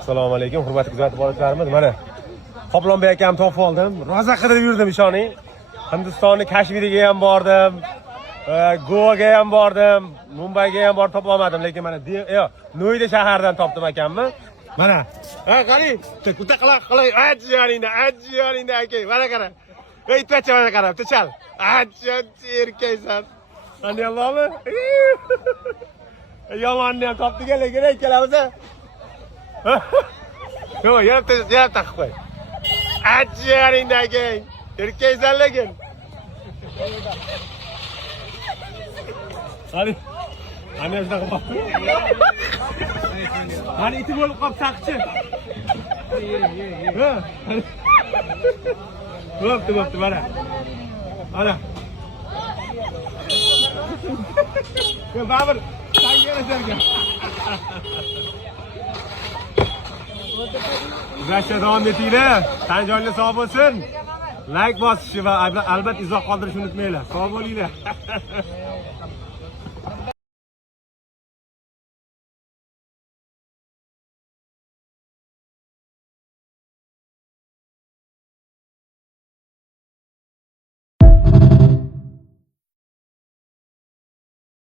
Assalomu alaykum, hurmatli kuzatib boruvchilarimiz. Mana Qoplonbek akam topib oldim. Roza qilib yurdim ishoning. Hindistonni kashmiriga ham bordim. Goaga ham bordim. Mumbayga ham borib topa olmadim, lekin mana Noida shahardan topdim akamni. Mana. Ha, qani, bitta qilay, ajjoningda aka. Mana qara. Ey, itpacha mana qarab, chal. Ajjon erkaksan. Qanday Allohmi? Yomonni ham topdik, lekin ikkalamiz. Yo'q, yarab taqib qo'y. Ajjoningda aka. Erkaksan lekin. Qani. Ana shunaqa qopti. Qani iti bo'lib qolib taqchi. Ha. Bo'pti, mana. Ana. Yo, babir, sangi ekan. Rasha davom etinglar. Tan joyingiz sog' bo'lsin. Like bosishni va albatta izoh qoldirishni unutmanglar. Sog' bo'linglar.